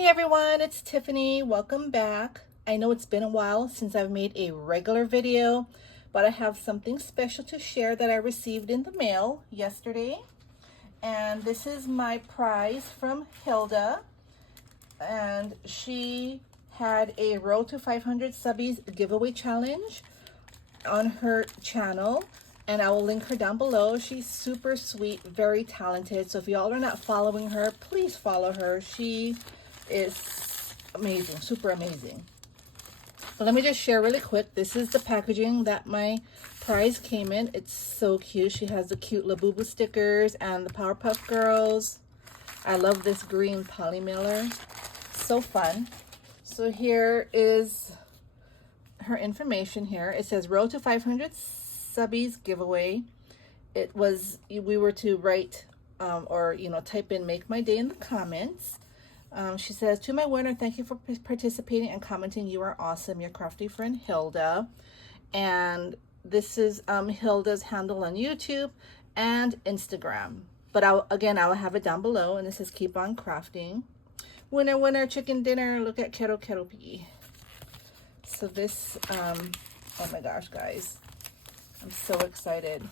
Hey everyone, it's Tiffany. Welcome back. I know it's been a while since I've made a regular video, but I have something special to share that I received in the mail yesterday. And this is my prize from Hilda. And she had a Road to 500 Subbies giveaway challenge on her channel. And I will link her down below. She's super sweet, very talented. So if y'all are not following her, please follow her. She is amazing, super amazing. But let me just share really quick. This is the packaging that my prize came in. It's so cute. She has the cute Labubu stickers and the Powerpuff Girls. I love this green poly mailer. So fun. So here is her information here. It says Road to 500 Subbies giveaway. It was, we were to write or type in "make my day" in the comments. She says, to my winner, thank you for participating and commenting. You are awesome. Your crafty friend Hilda. And this is Hilda's handle on YouTube and Instagram. But I will have it down below. And it says, keep on crafting. Winner, winner, chicken dinner. Look at Kettle Pea. So this, oh my gosh, guys. I'm so excited.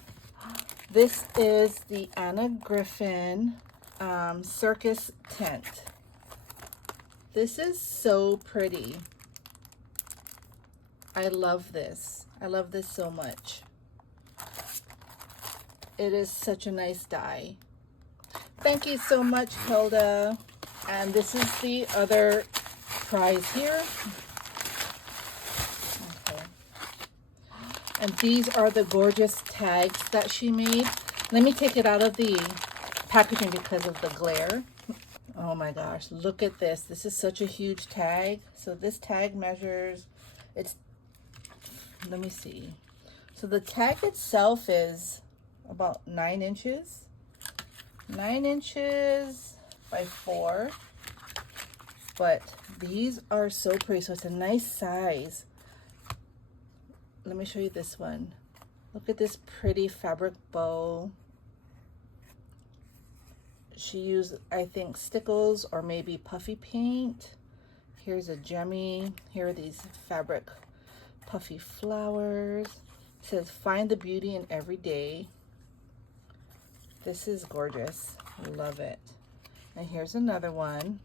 This is the Anna Griffin circus tent. This is so pretty. I love this. I love this so much. It is such a nice die. Thank you so much, Hilda. And this is the other prize here. Okay. And these are the gorgeous tags that she made. Let me take it out of the packaging because of the glare. Oh my gosh, look at this. This is such a huge tag. So this tag measures, let me see. So the tag itself is about 9 inches. 9 inches by 4. But these are so pretty. So it's a nice size. Let me show you this one. Look at this pretty fabric bow. She used, I think, stickles or maybe puffy paint. Here's a gemmy. Here are these fabric puffy flowers. It says, find the beauty in every day. This is gorgeous. Love it. And here's another one.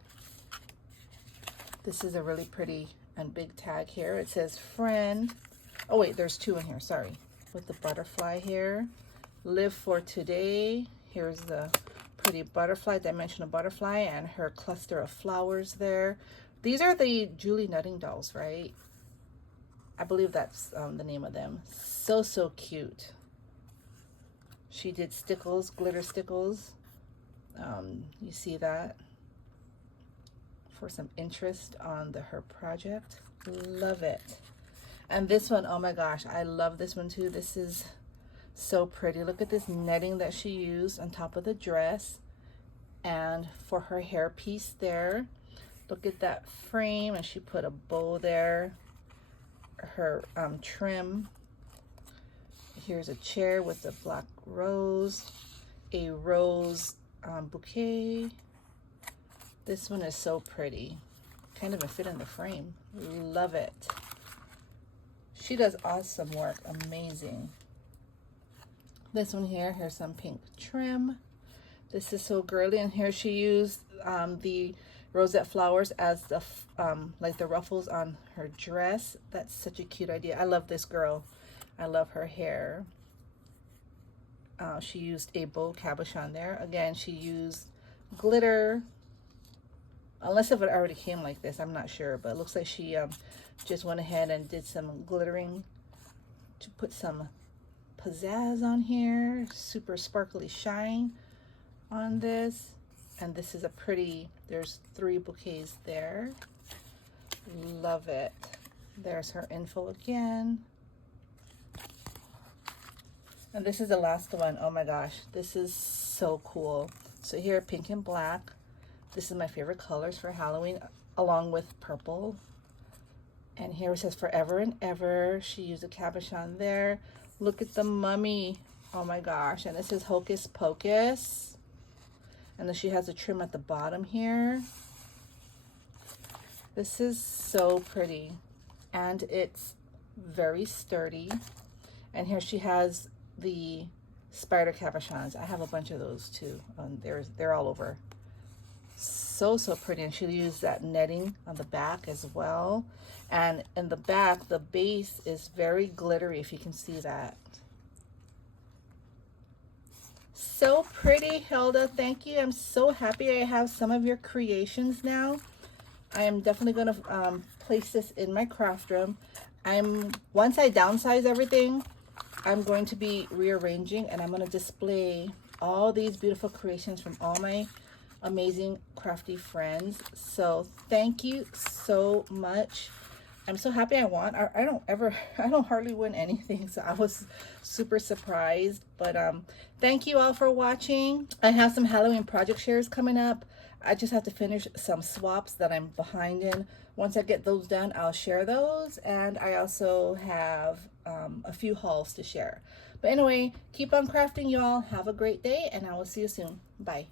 This is a really pretty and big tag here. It says, friend. Oh wait, there's 2 in here, sorry. With the butterfly here. Live for today. Here's the pretty butterfly, dimensional butterfly, and her cluster of flowers there. These are the Julie Nutting dolls, right? I believe that's the name of them. So cute. She did stickles, glitter stickles. You see that? For some interest on her project. Love it. And this one, oh my gosh, I love this one too. This is so pretty. Look at this netting that she used on top of the dress. And for her hair piece there, look at that frame, and she put a bow there. Her trim. Here's a chair with a black rose, a rose bouquet. This one is so pretty. Can't even fit in the frame. Love it. She does awesome work. Amazing. This one here, here's some pink trim. This is so girly, and here she used the rosette flowers as the like the ruffles on her dress. That's such a cute idea. I love this girl. I love her hair. She used a bow cabochon there. Again, she used glitter. Unless if it already came like this, I'm not sure, but it looks like she just went ahead and did some glittering to put some pizzazz on here. Super sparkly shine on this. And this is a pretty, there's 3 bouquets there. Love it. There's her info again. And this is the last one. Oh my gosh, this is so cool. So here, pink and black. This is my favorite colors for Halloween, along with purple. And here it says forever and ever. She used a cabochon there. Look at the mummy. Oh my gosh. And this is Hocus Pocus. And then she has a trim at the bottom here. This is so pretty, and it's very sturdy. And here she has the spider cabochons. I have a bunch of those too. They're all over. So pretty. And she used that netting on the back as well. And in the back, the base is very glittery, if you can see that. So pretty, Hilda. Thank you. I'm so happy I have some of your creations now. I am definitely going to place this in my craft room. Once I downsize everything, I'm going to be rearranging, and I'm going to display all these beautiful creations from all my amazing crafty friends. So thank you so much. I'm so happy I won. I don't hardly win anything, so I was super surprised. But thank you all for watching. I have some Halloween project shares coming up. I just have to finish some swaps that I'm behind in. Once I get those done, I'll share those. And I also have a few hauls to share. But anyway, keep on crafting, y'all. Have a great day, and I will see you soon. Bye.